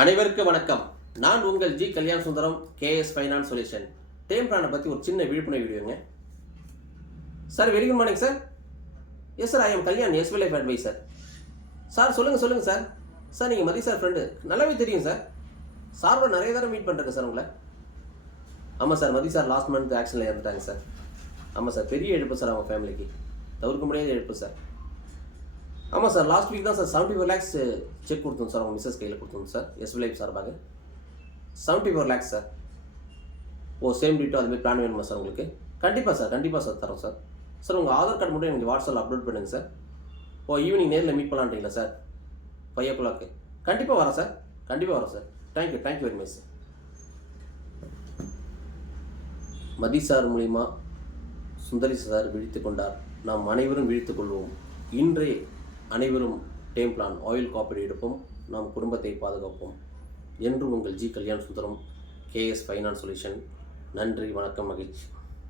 அனைவருக்கும் வணக்கம். நான் உங்கள் G Kalyana Sundaram, KS finance solution. Term பிளானை பற்றி ஒரு சின்ன விழிப்புணர்வு வீடியோங்க. Sir, very good morning sir. Yes sir, I am Kalyan, SBI life advisor. Sir, சொல்லுங்கள் சார். சார், நீங்கள் மதி சார் ஃப்ரெண்டு, நல்லாவே தெரியும் சார். சாரோட நிறைய தடவை மீட் பண்ணுறேங்க சார் உங்களை. ஆமாம் sir, Mathi sir last month ஆக்ஷனில் இறந்துட்டாங்க சார். ஆமாம் சார், பெரிய இழப்பு சார் அவங்க ஃபேமிலிக்கு, தவிர்க்க முடியாத இழப்பு சார். ஆமாம் சார், லாஸ்ட் வீக் தான் சார் 74 lakhs செக் கொடுத்தோம் சார், அவங்க மிஸ்ஸஸ் கையில் கொடுத்தோம் சார், எஸ்பி லைஃப் சார்பாக 74 lakhs சார். ஓ, சேம் டீட்டோ அதுமாதிரி பிளான் வேணுமா சார் உங்களுக்கு? கண்டிப்பாக சார் தரோம் சார். சார், உங்கள் ஆதார் கார்டு மட்டும் எனக்கு வாட்ஸ்அப்பில் அப்லோட் பண்ணுங்கள் சார். ஓ, ஈவினிங் நேரில் மீட் பண்ணலான்றீங்களா சார்? 5 o'clock. கண்டிப்பாக வரேன் sir. Thank you very much sir. Mathi sir மூலிமா சுந்தரி சார் விழித்து கொண்டார், நாம் அனைவரும் விழித்து கொள்வோம். இன்றே அனைவரும் டேம் பிளான் ஆயில் காப்பீடு எடுப்போம், நாம் குடும்பத்தை பாதுகாப்போம். என்று உங்கள் G Kalyana Sundaram, KS finance solution. நன்றி, வணக்கம், மகிழ்ச்சி.